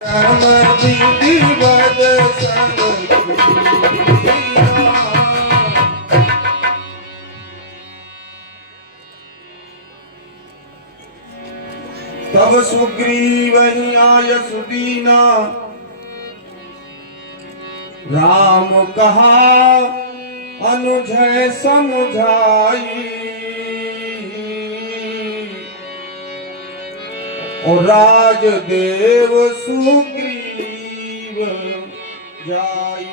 तब सुग्रीव आय सुदीना राम कहा अनुज समझाई और राजदेव सुग्रीव जाई।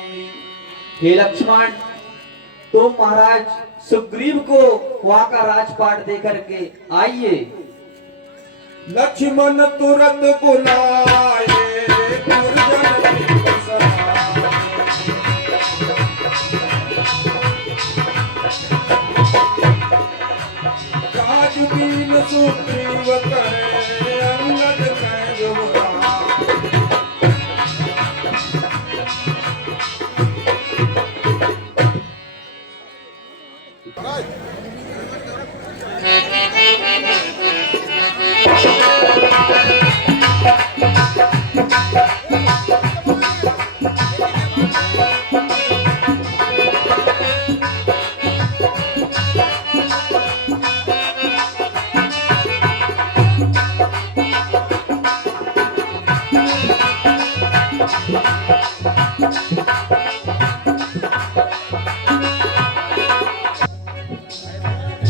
हे लक्ष्मण, तुम महाराज सुग्रीव को वहां का राजपाट देकर के आइए। लक्ष्मण तुरंत बुलाए राजदीन सुग्रीव करे अंगद कह जुबरा।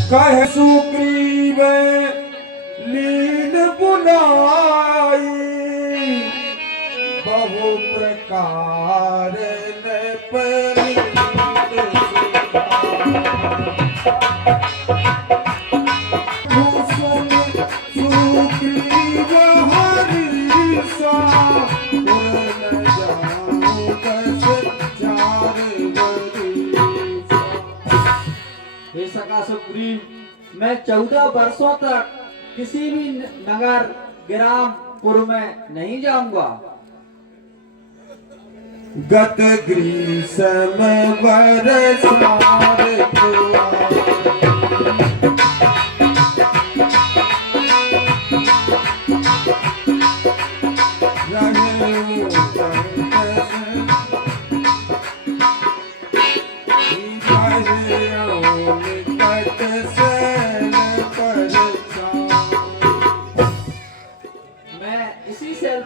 कह सुग्रीव लीन बुलाई बहु प्रकार ने सुग्रीव हरिसा हे सखा सुग्रीव, मैं 14 वर्षों तक किसी भी नगर ग्रामपुर में नहीं जाऊंगा। गत ग्रीष्म बरसात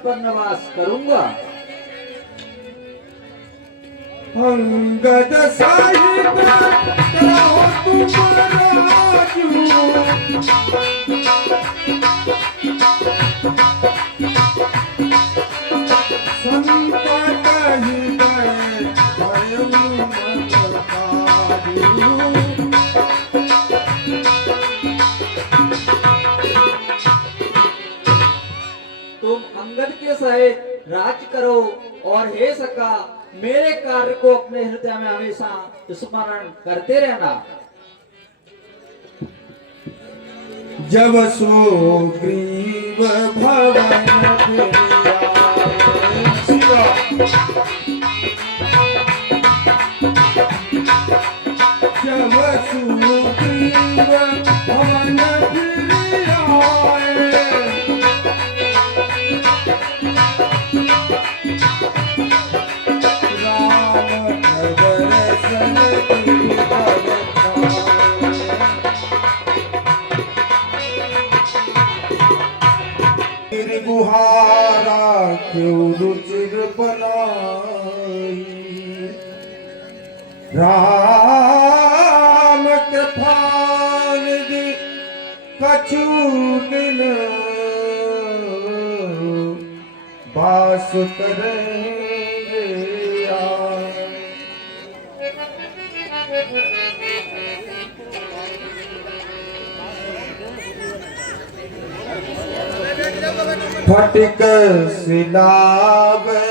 पर निवास करूंगा। अंगद साहिब कहो तुम राजू संकट ही गए भयं मत काजू। तुम अंगद के सहित राज करो और हे सखा मेरे कार्य को अपने हृदय में हमेशा स्मरण करते रहना। जब सुग्रीव भवन जब सुग्रीव भवन गुहारा क्यों रुचिर बनाई राम के फान दी कछु दिन बास करेंगे फटिक सिलावे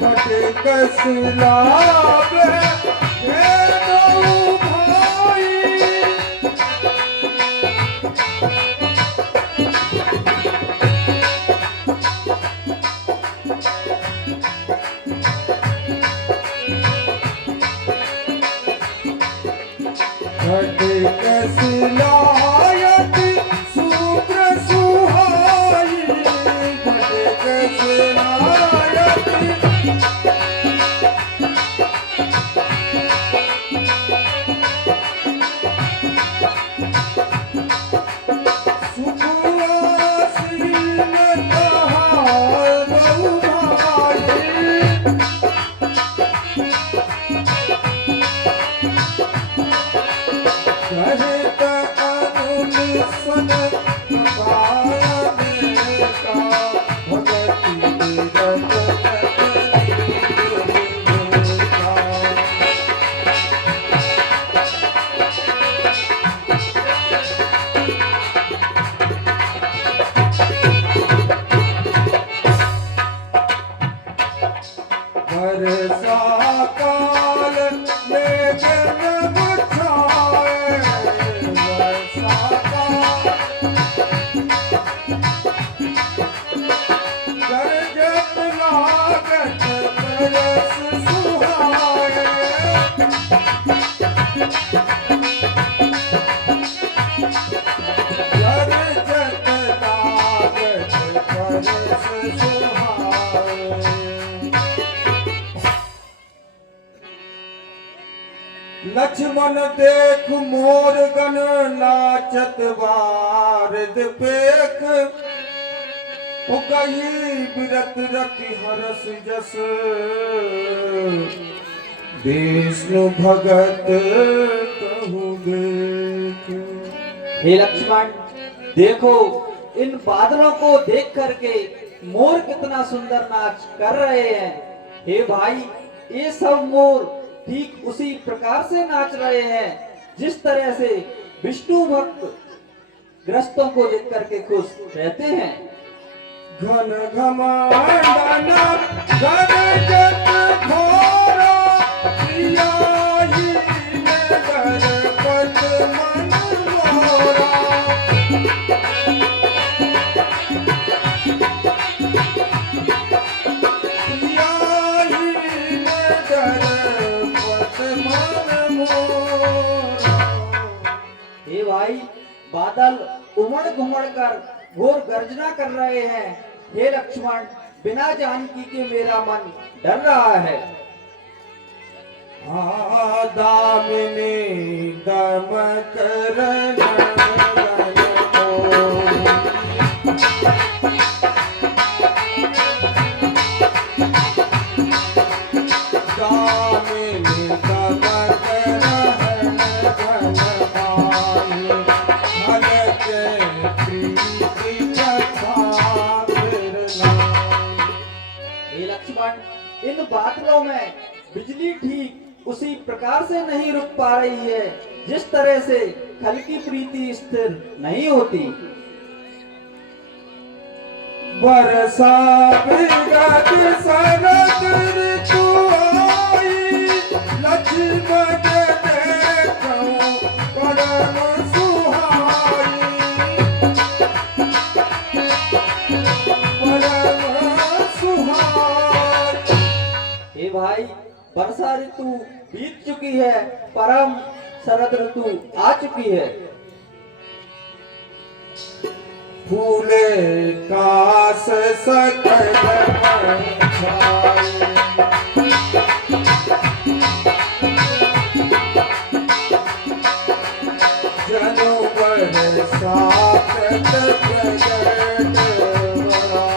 फटिक सिलावे फटिक सिलायत शुभ्र सुहाई फटिक सिलायत वर्षा काल में जन्म छाए वर्षा काल गरजत लागत बरस सुहाए गरजत लागत बरस सुहाए लक्ष्मण देख मोर गण नाचत वारद पेख गही बिरत रति हरस जस विष्णु भगत कहु देख। हे लक्ष्मण, देखो इन बादलों को देख करके मोर कितना सुंदर नाच कर रहे हैं। हे भाई, ये सब मोर ठीक उसी प्रकार से नाच रहे हैं जिस तरह से विष्णु भक्त ग्रस्तों को देख करके खुश रहते हैं। घन घमंडन गरजत घोरा प्रियाही नगर पत मन मोरा प्रियाही नगर पत मन मोरा। हे भाई, बादल उमड़ घुमड़ कर घोर गर्जना कर रहे हैं। हे लक्ष्मण, बिना जानकी के मेरा मन डर रहा है। दामिनी दम करन दामिनी दम करन हे लक्ष्मण, इन बादलों में बिजली ठीक उसी प्रकार से नहीं रुक पा रही है जिस तरह से खल की प्रीति स्थिर नहीं होती। वर्षा बिगत शरद ऋतु आई लक्ष्मण देखो परम सुहाई परम सुहाई। हे भाई, वर्षा ऋतु बीत चुकी है, परम शरद ऋतु आ चुकी है। फूले कास सकल छाई जनु बरसात प्रगट बड़ा।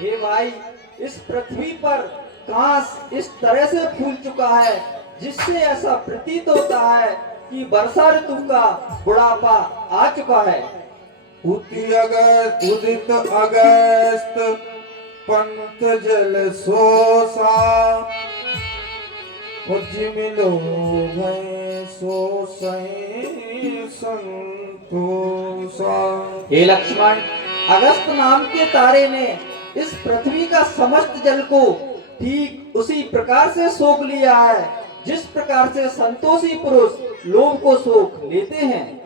हे भाई, इस पृथ्वी पर कांस इस तरह से फूल चुका है जिससे ऐसा प्रतीत होता है कि वर्षा ऋतु का बुढ़ापा आ चुका है। उदित अगस्त पंत जल सोसा जिमिलो भय सोसई संतोषा। हे लक्ष्मण, अगस्त नाम के तारे ने इस पृथ्वी का समस्त जल को ठीक उसी प्रकार से सोख लिया है जिस प्रकार से संतोषी पुरुष लोभ को सोख लेते हैं।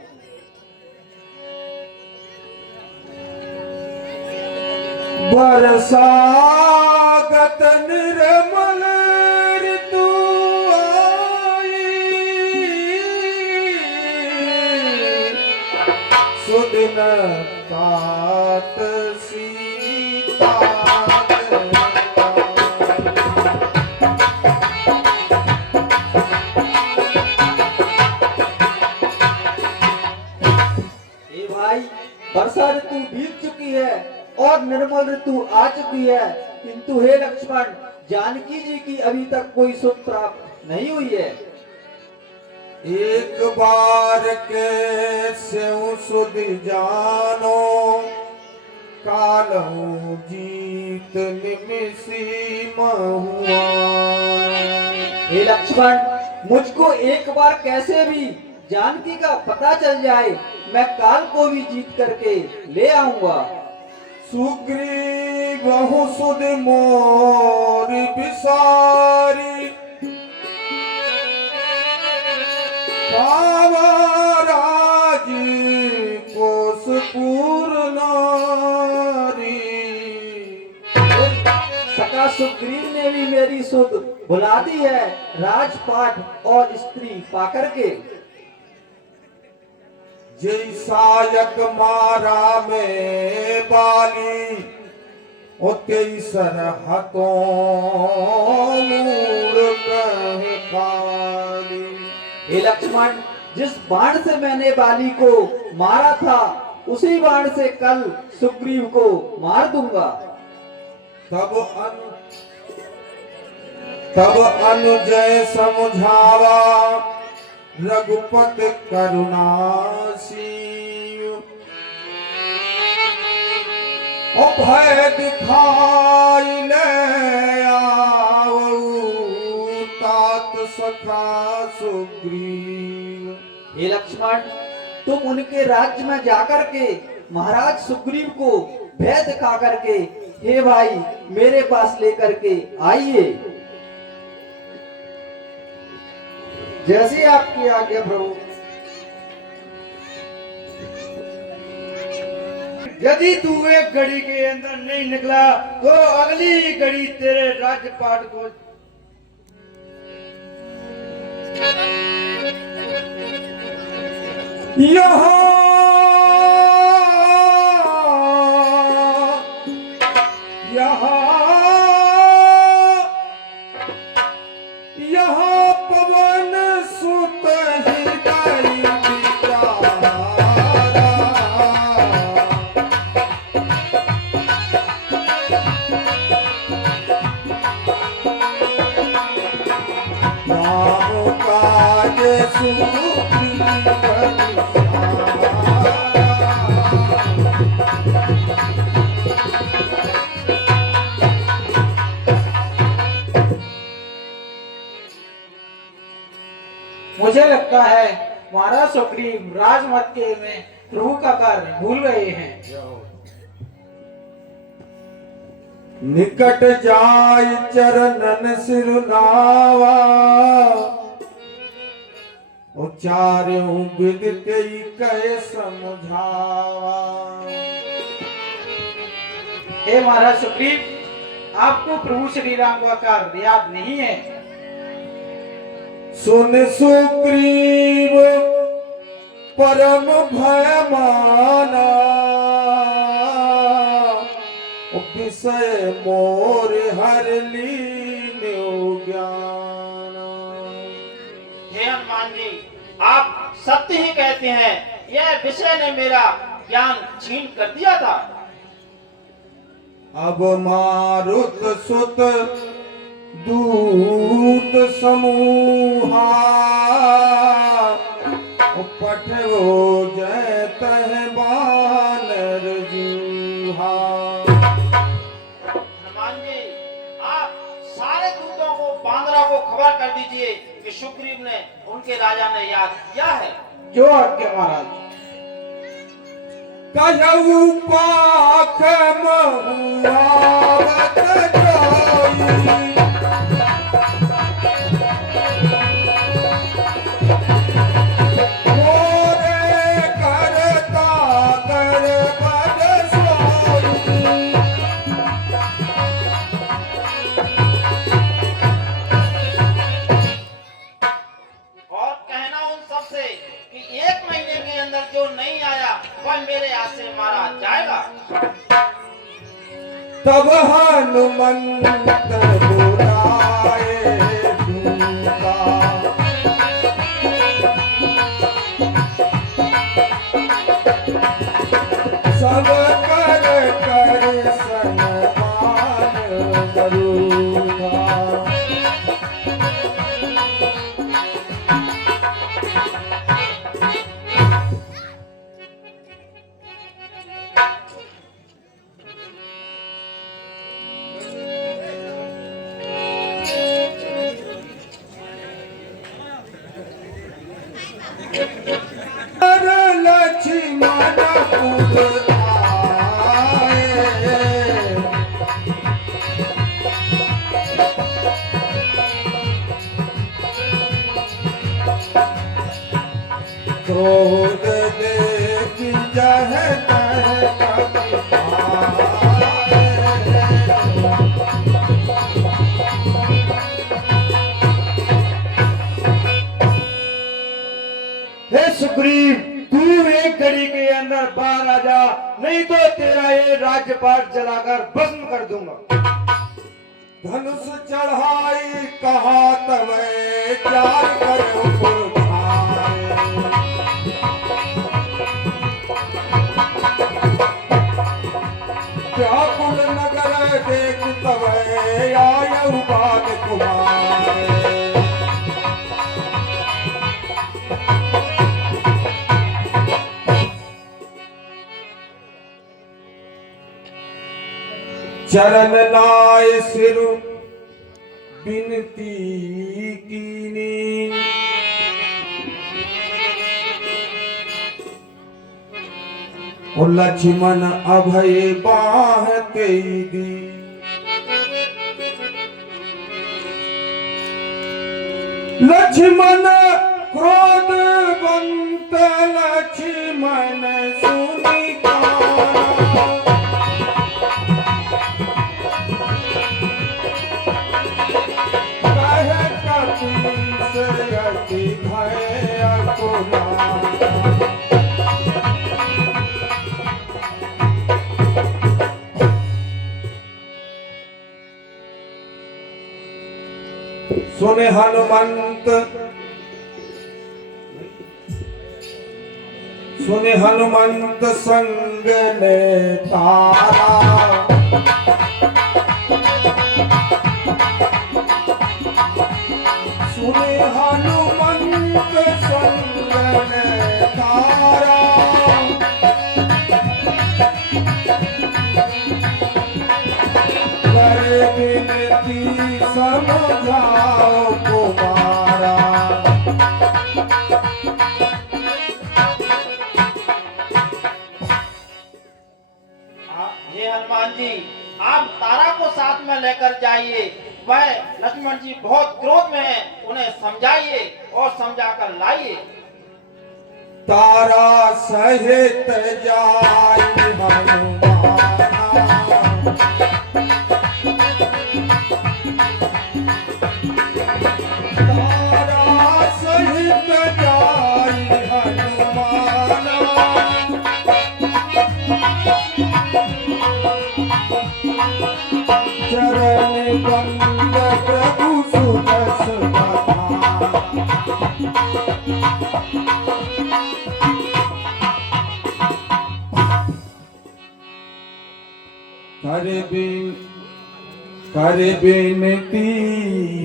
बरसागत निर्मल ऋतु आई सुदिन तात सीता हे भाई, वर्षा ऋतु बीत चुकी है और निर्मल ऋतु आ चुकी है, किंतु हे लक्ष्मण, जानकी जी की अभी तक कोई सुख प्राप्त नहीं हुई है। एक बार के स्यों सुध जानो कालहु जीत निमिषी महुआ। हे लक्ष्मण, मुझको एक बार कैसे भी जानकी का पता चल जाए, मैं काल को भी जीत करके ले आऊंगा। सुग्रीव बहु सुध मोर बिसारी पावा राजी कोसपुर नारी। सका सुग्रीव ने भी मेरी सुध भुला दी है, राजपाट और स्त्री पाकर के। जय सायक मारा में बाली ओ तेईसर हतों मूर कह काली। हे लक्ष्मण, जिस बाण से मैंने बाली को मारा था, उसी बाण से कल सुग्रीव को मार दूंगा। तब अनुजय समझावा रघुपति करुणासी। ओ भय दिखाई ले आवऊ तात सखा सुग्रीव। हे लक्ष्मण, तुम उनके राज्य में जाकर के महाराज सुग्रीव को भय दिखा करके हे भाई मेरे पास लेकर के आइए। जैसी आपकी आज्ञा प्रभु। यदि तू एक घड़ी के अंदर नहीं निकला तो अगली घड़ी तेरे राज्यपाट को यहाँ पवन सुत हृदय विचारा। राम काज सुग्रीव मुझे लगता है महाराज सुग्रीव राजमर्के में प्रभु का कार्य भूल गए हैं। निकट जाय चरणन सिरुनावा उचार्यों विदित कह समझावा। हे महाराज सुग्रीव, आपको प्रभु श्री राम का कार्य याद नहीं है। सुन सुग्रीव परम भय माना विषय मोर हर लीन्यो ज्ञाना। हे हनुमान जी, आप सत्य ही कहते हैं, यह विषय ने मेरा ज्ञान छीन कर दिया था। अब मारुत सुत दूत समूहा पठवो जय तह बानर जूहा। हनुमान जी, आप सारे दूतों को बांदरा को खबर कर दीजिए कि सुग्रीव ने उनके राजा ने याद किया है। जो आज्ञा महाराज। कहू पाख महुआवत जोई और कहना उन सबसे कि 1 महीने के अंदर जो नहीं आया वह मेरे तब हनुमंत बुलाए दूता। सब कर कर सनमान करूँगा। लक्ष्मण पुर आए। क्रोध देख जह तह कपि आए। हे सुग्रीव, तू एक घड़ी के अंदर बाहर आ जा, नहीं तो तेरा ये राज्यपाट जलाकर भस्म कर दूंगा। धनुष चढ़ाई कहा तवे चार करो पुरखाए। व्याकुल नगर देख तवे आयु बाल कुमार। चरण नाय सिर बिनती कीनी। और लक्ष्मण अभय बाह तेई दी। लक्ष्मण क्रोधवंत लक्ष्मण सुनि काना। अति भय अकुलाना। सुने हनुमंत, सुने हनुमंत संग ने तारा। सुने हनुमंत संग ने तारा। कर विनती समझाओ कुमारा। हे हनुमान जी, आप तारा को साथ में लेकर जाइए। वह लक्ष्मण जी बहुत क्रोध में हैं, उन्हें समझाइए और समझाकर लाइए। तारा सहित जाई हनुमाना। तारा सहित जाई हनुमाना। चरण बंद प्रभु सुदस बधाना। कर बिनती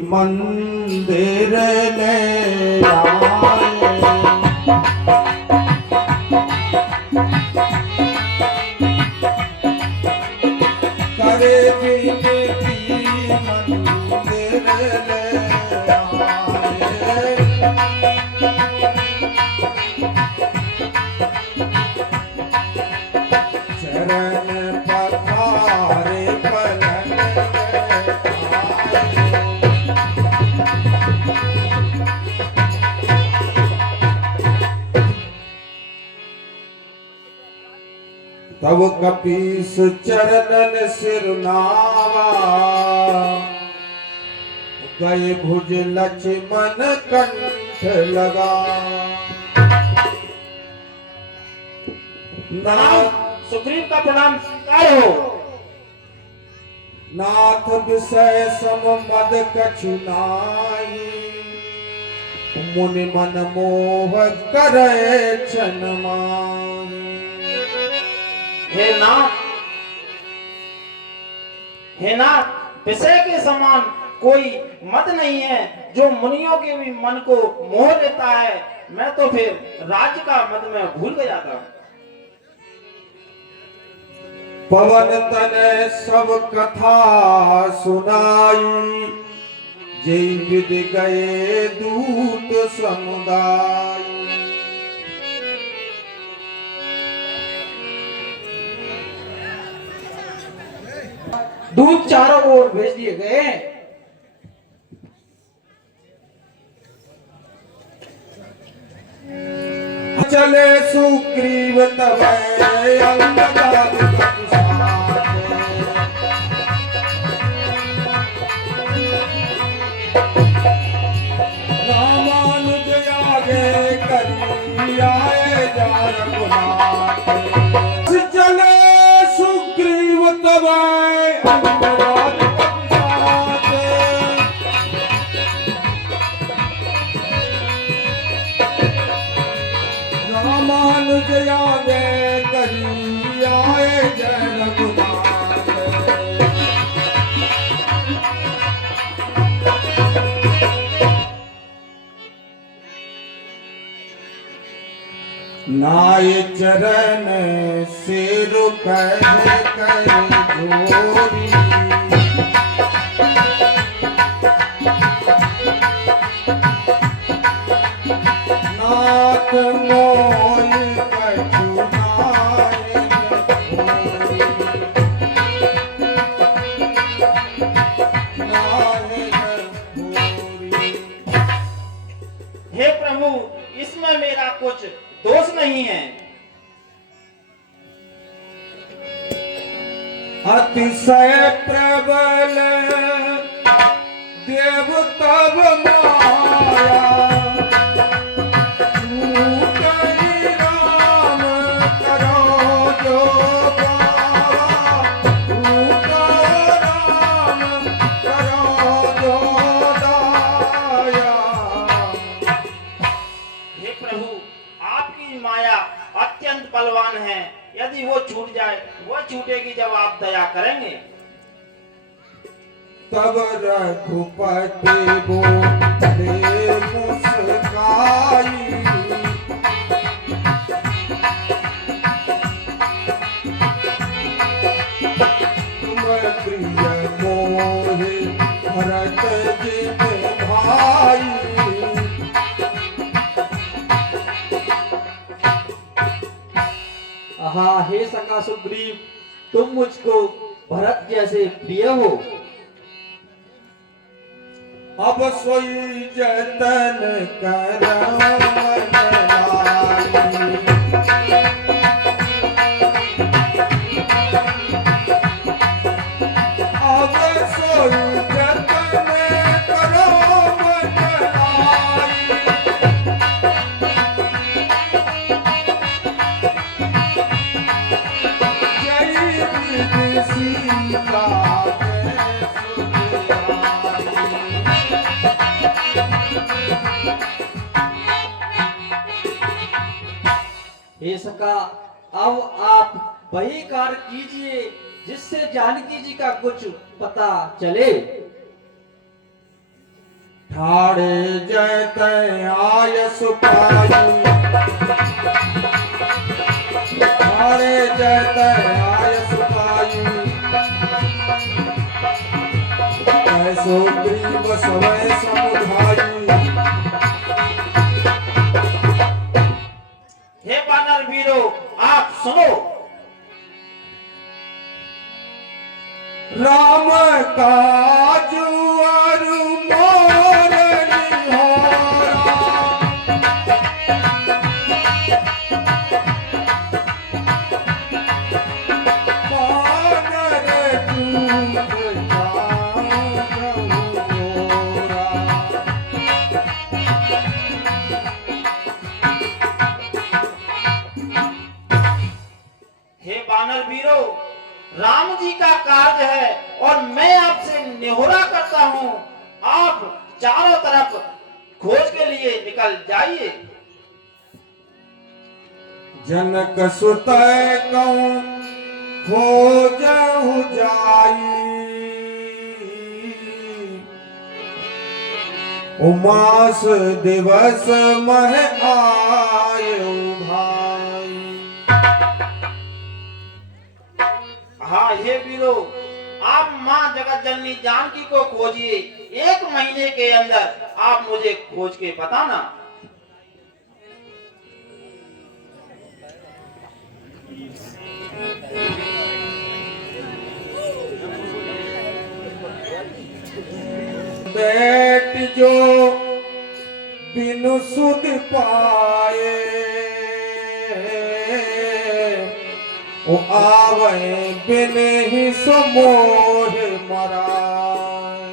मंदिर ले आए। कर बिनती मंदिर ले आए। चरण पखारे पलन तब कपीस चरणन सिरनावा। गए भुज लक्ष्मण कंठ लगा। प्रणाम, सुग्रीव का प्रणाम स्वीकार हो। नाथ विषय सम मद कछु नाही, मुनि मन मोह करे छन माही। हे नाथ, विषय के समान कोई मद नहीं है जो मुनियों के भी मन को मोह लेता है। मैं तो फिर राज्य का मद में भूल गया था। पवन तने सब कथा सुनाई, जय विद गए दूत समुदाय। दूध चारों ओर भेज दिए गए। चले सुग्रीव तब अंगद रामानुज आगे करी आए जा रघुनाथ। चले सुग्रीव तब रामानुज आगे करी आए जय रघुनाथ। नाय चरण सिर कह कर जोरी, नाथ मोल कछु नाय नभोरी। नाय नभोरी। हे प्रभु, इसमें मेरा कुछ दोष नहीं है। अतिशय प्रबल देव तब माया, छूट ही राम करो जो गावा। छूट राम करो जो दाया। हे प्रभु, आपकी माया अत्यंत बलवान है। यदि वो छूट जाए, वो छूटेगी जब आप दया करेंगे। तब रघुपति बोले मुस्काई, तुम प्रिय मोहि भरत जिन भाई। हाँ हे सखा सुग्रीव, तुम मुझको भरत जैसे प्रिय हो। अब सोई जतन करम लाई, अब सोई जतन करम लाई। जय विधि सीता के सुधाई। हे सखा, अब आप वही कार्य कीजिए जिससे जानकी जी का कुछ पता चले। ठाड़े जयत आयस पाई, ठाड़े जयत आयस पाई। ऐसो ग्रीव समय समुधाई। हे वानर वीरो, आप सुनो। राम काज अरु मोर निहोरा, वानर टूट जाऊं मोरा। हे वानर वीरो, राम जी का कार्य है और मैं आपसे निहोरा करता हूँ, आप चारों तरफ खोज के लिए निकल जाइए। जनक सुतय कहूँ खोजहु जाई, उमास दिवस मह आयु भाई। हाँ हे वीरो, आप माँ जगत जननी जानकी को खोजिए। 1 महीने के अंदर आप मुझे खोज के बताना। बैठ जो बिनु सुध पाए, ओ आवे बिन ही समोह मराए।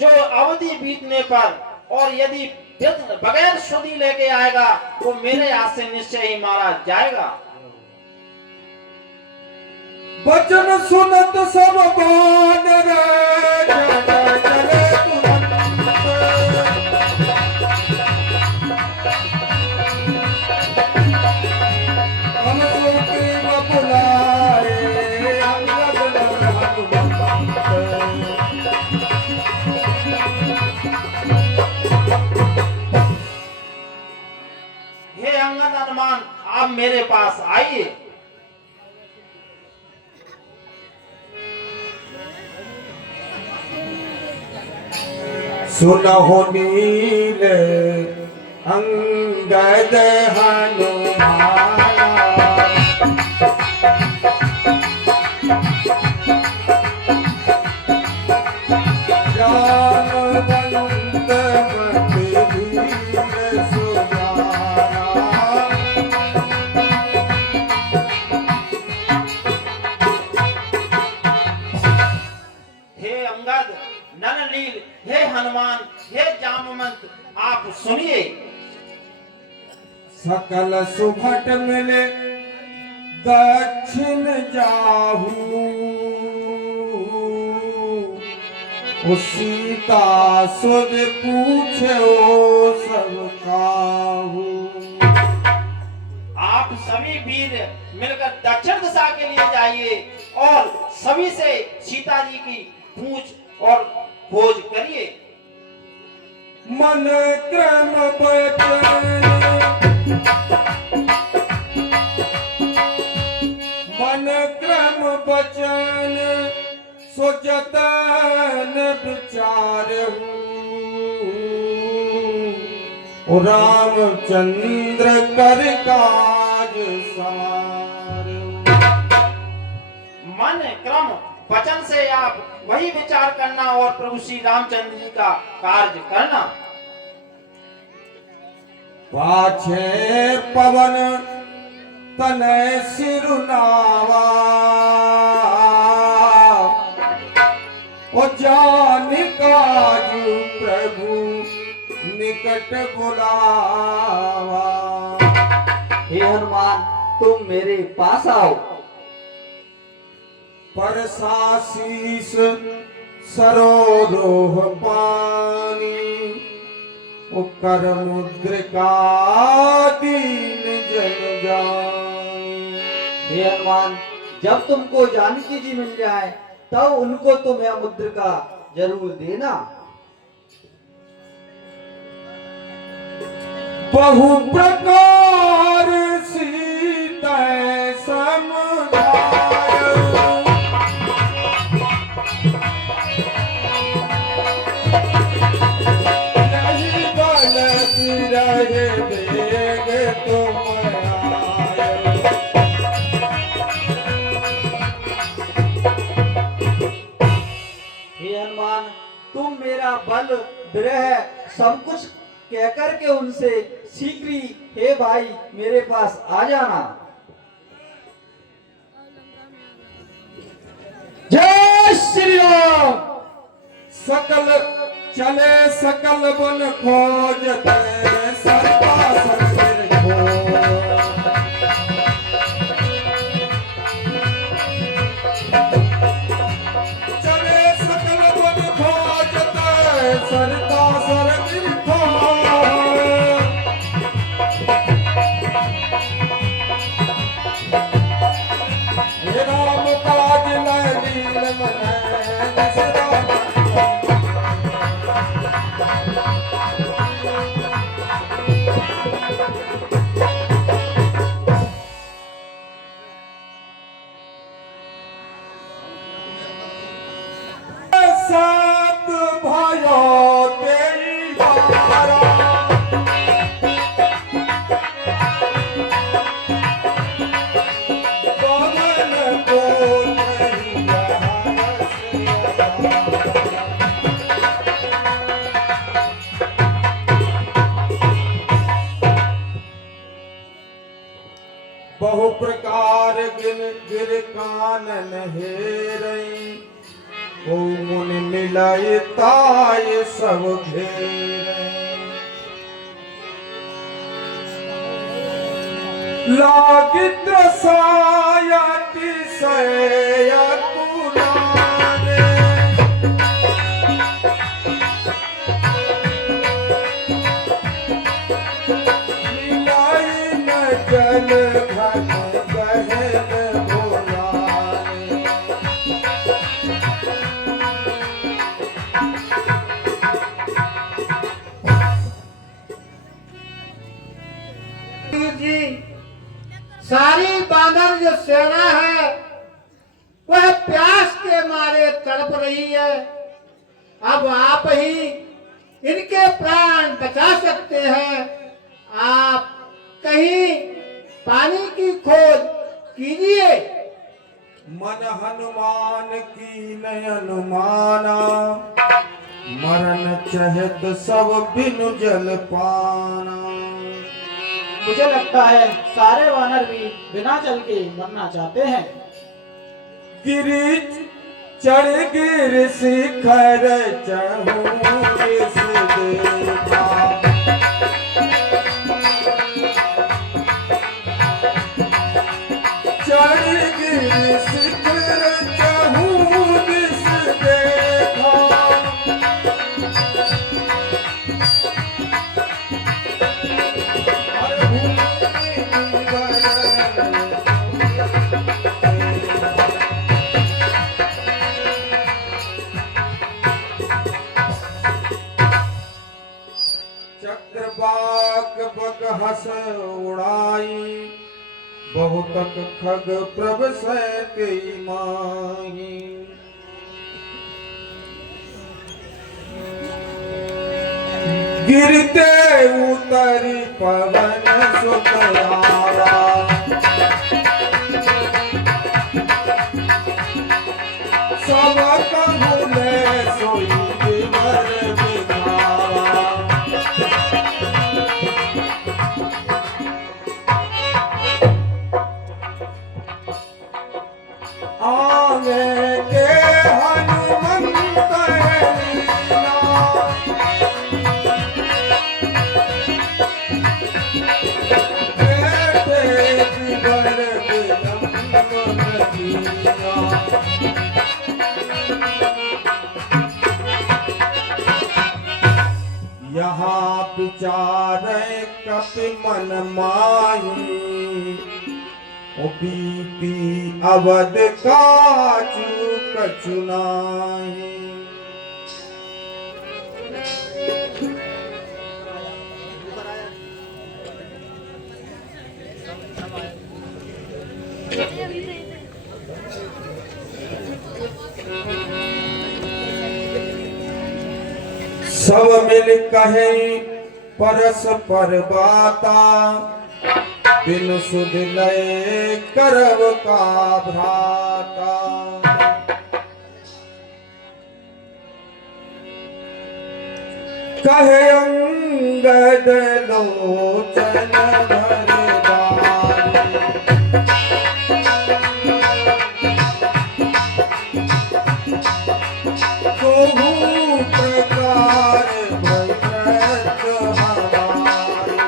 जो अवधि बीतने पर और यदि बगैर शुद्धि लेके आएगा वो मेरे हाथ से निश्चय ही मारा जाएगा। वचन सुनत सब बानर चले तुरंत, हम सुग्रीव बुलाए अंगद हनुमंत। हे अंगद हनुमान, आप मेरे पास आइए। सुनहो नील अंगद हनुमाना, जानवंत मति धीर सुजाना। हे अंगद, नलनील, हे हनुमान, हे जामवंत, आप सुनिए। सकल सुभट मिले दक्षिण जाहू, ओ सीता सुध पूछे ओ सब काहू। आप सभी वीर मिलकर दक्षिण दिशा के लिए जाइए और सभी से सीता जी की पूछ और खोज करिए। मन क्रम बचन, मन क्रम बचन सो जतन विचारहु, ओ रामचंद्र कर काज सवारहु। मन क्रम वचन से आप वही विचार करना और प्रभु श्री रामचंद्र जी का कार्य करना। पाछे पवन तनय सिरुनावा, ओ जान काजू प्रभु निकट बुलावा। हे हनुमान, तुम मेरे पास आओ। परसाशीष सरोरोह पानी, ओ कर मुद्रिका दीन जन जानी। हे हनुमान, जब तुमको जानकी जी मिल जाए तब उनको तुम यह मुद्रिका जरूर देना। बहु प्रकार सीता समझायो, नहीं गलत रहे बेग तुम आयो। हे हनुमान, तुम मेरा बल विरह सब कुछ कहकर के उनसे शीघ्र ही हे भाई मेरे पास आ जाना। जय श्री राम। सकल चले सकल बन खोजते सर्पा संगिर खोज। सरता सर बिरथा हे राम काज ललीन मन बिसरा सात भयो तेरी बारा पवन को नहीं बरस बहु प्रकार गिन गिर कानन हेरई ओ मुन मिलाए ताय सब घेरे लागित सायति सया कुलाने मिलाई न जल घन गहन भोलाने जी सारी बानर जो सेना है वह प्यास के मारे तड़प रही है। अब आप ही इनके प्राण बचा सकते हैं। आप कहीं पानी की खोज कीजिए। मन हनुमान की नयन माना मरण चहत सब बिनु जल पाना मुझे लगता है सारे वानर भी बिना जल के मरना चाहते हैं। गिरि चढ़ गिर शिखर चहु रिस देखा चढ़ गिर शिखर चहु रिस देखा अरे भूमि गगन चक्रवाक बक हस उड़ाई बहुतक खग प्रभ सै माही गिरते उतरी पवन सुतरावा सब कहूने सोई दिवर बिखावा आगे के हनुमंत लीला बेटे दिवर विलंब किया यहाँ विचारे कपि मन माही ओ बीती अवध काचू कचुनाही सब मिल कहे परस्पर बाता बिन सुध लय करब का भ्राता कहे अंगद लोचन भरदारी कोहू प्रकार भरत हमारी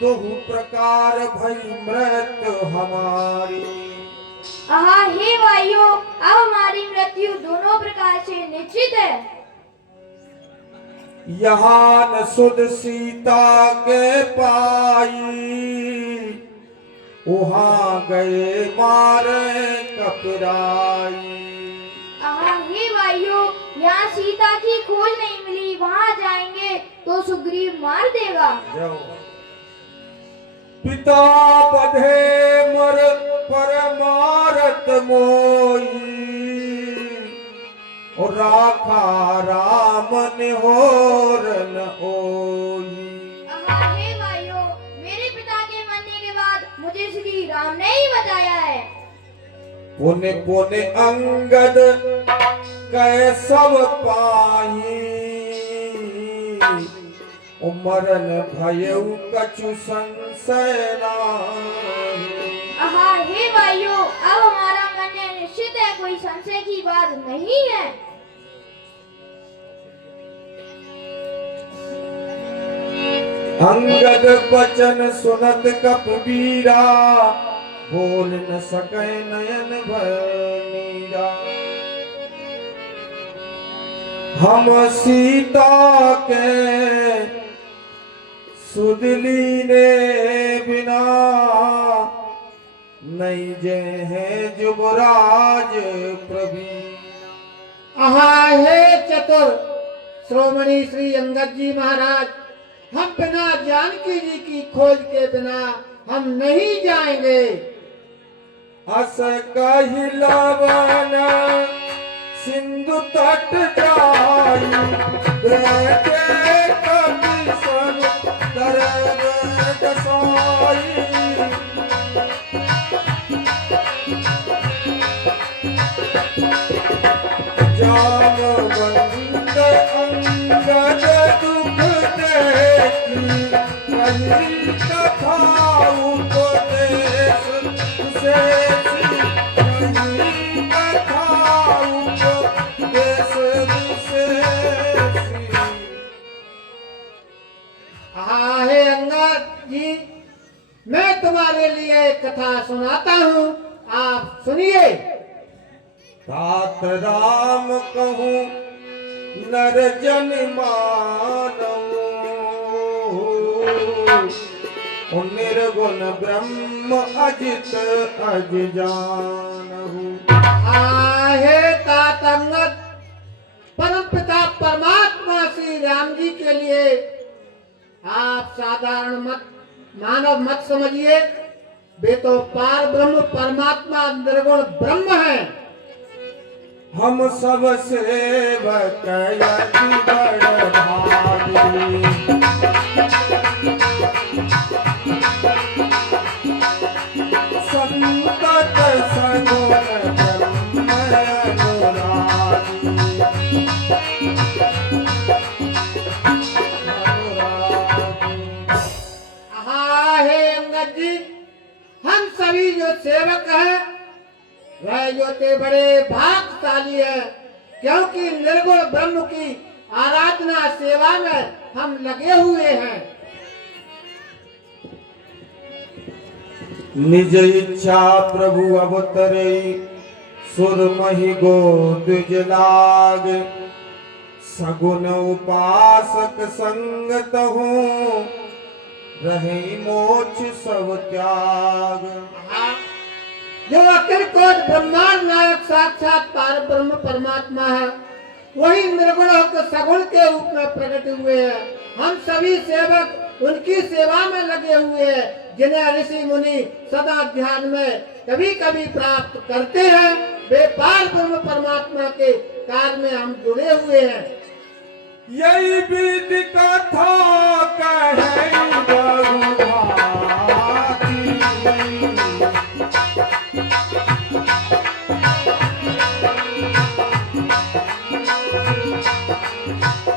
दोहु प्रकार भई मृत हमारी मृत्यु दोनों प्रकार से निश्चित है। यहाँ न सुध सीता के पाई, वहाँ गए मारे कपिराई। आहा हे भाइयों, यहाँ सीता की खोज नहीं मिली, वहाँ जाएंगे तो सुग्रीव मार देगा। जाओ। पिता बधे मर पर मारत मोई, और राखा राम निहोर न होई। आहा हे भाइयों, मेरे पिता के मरने के बाद मुझे श्री राम ने ही बचाया है। पुण्य पुण्य अंगद कै सब पाही, उमरन भयउ कछु संशय नाही। आहा हे भाइयों, अब हमारा मरना निश्चित है, कोई संशय की बात नहीं है। अंगद बचन सुनत कपीरा, बोल न सके नयन भय नीरा। हम सीता के सुदली ने बिना, नहीं जे है जुबराज प्रभी। आहा हे चतुर श्रोमणी श्री अंगद जी महाराज, हम बिना जानकी जी की खोज के बिना हम नहीं जाएंगे। अस कहिलवन सिंधु तट जाई, बैठे कवि सब दरब दसाई। जामवंत अंगद दुख देखी, कही कथा उपदेश विशेषी, कही कथा उपदेश विशेषी। आहा हे अंगद जी, मैं तुम्हारे लिए एक कथा सुनाता हूँ, आप सुनिए। तात राम कहूँ नर जन मानऊ, निर्गुण ब्रह्म अजित अज जानहु। हे तात अंगद, परम पिता परमात्मा श्री राम जी के लिए आप साधारण मत मानव मत समझिए, वे तो पार ब्रह्म परमात्मा निर्गुण ब्रह्म है। हम सब सेवक यति बड़ भागी, संतत सगुण ब्रह्म अनुरागी। आहा हे अंगद जी, हम सभी जो सेवक हैं वह जो ते बड़े भाग्यशाली है, क्योंकि निर्गुण ब्रह्म की आराधना सेवा में हम लगे हुए हैं। निज इच्छा प्रभु अवतरे, सुरमहि गोद लाग। सगुन उपासक संगत हूँ, रहे मोक्ष सब त्याग। जो अखिल कोट ब्रह्मांड नायक साक्षात पार ब्रह्म परमात्मा है, वही निर्गुण होकर सगुण के रूप में प्रकट हुए हैं। हम सभी सेवक उनकी सेवा में लगे हुए हैं, जिन्हें ऋषि मुनि सदा ध्यान में कभी कभी प्राप्त करते हैं। वे पार ब्रह्म परमात्मा के कार्य में हम जुड़े हुए हैं। यही विधि कथा कहे बहुभागी,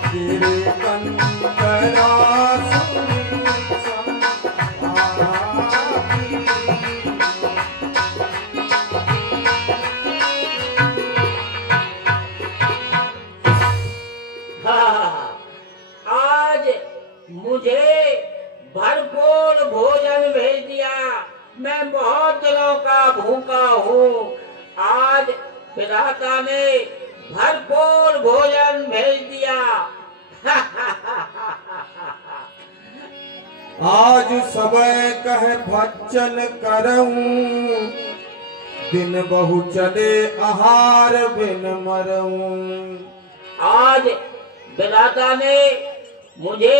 तेरे कंकरा सुनी संभागी। आज मुझे भरपूर भोजन भेज दिया। मैं बहुत दिनों का भूखा हूँ। आज विधाता ने भरपूर भोजन भेज दिया। आज सबय कह भक्षण करऊं, दिन बहु चले आहार बिन मरऊं। आज विधाता ने मुझे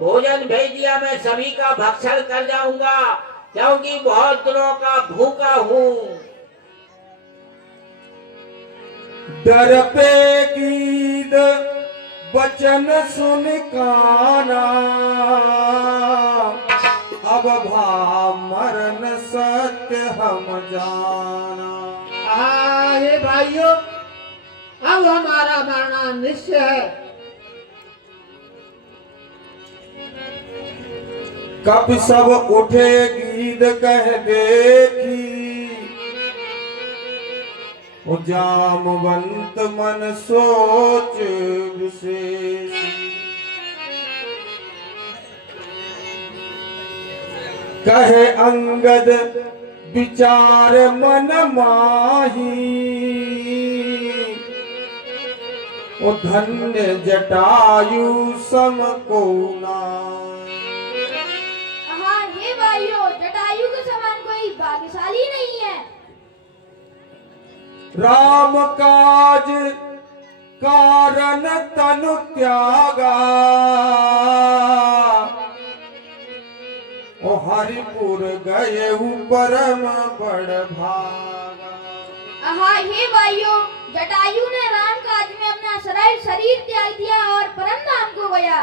भोजन भेज दिया, मैं सभी का भक्षण कर जाऊंगा क्योंकि बहुत दिनों का भूखा हूँ। डर पे गीत वचन सुन काना, अब भा मरण सत्य हम जाना। हे भाइयों, अब हमारा मरना निश्चय है। कब सब उठे गीत कह देखी, ओ जामवंत मन सोच विशेष। कहे अंगद विचार मन माही, ओ धन्य जटायु सम को नाहि। हाँ हे भाइयों, जटायु के समान कोई भाग्यशाली नहीं है। राम काज कारण तनु त्यागा, ओ हरिपुर गए परम बड़ भागा। हाँ हे भाइयों, जटायु ने राम काज में अपना शरीर त्याग दिया और परम धाम को गया।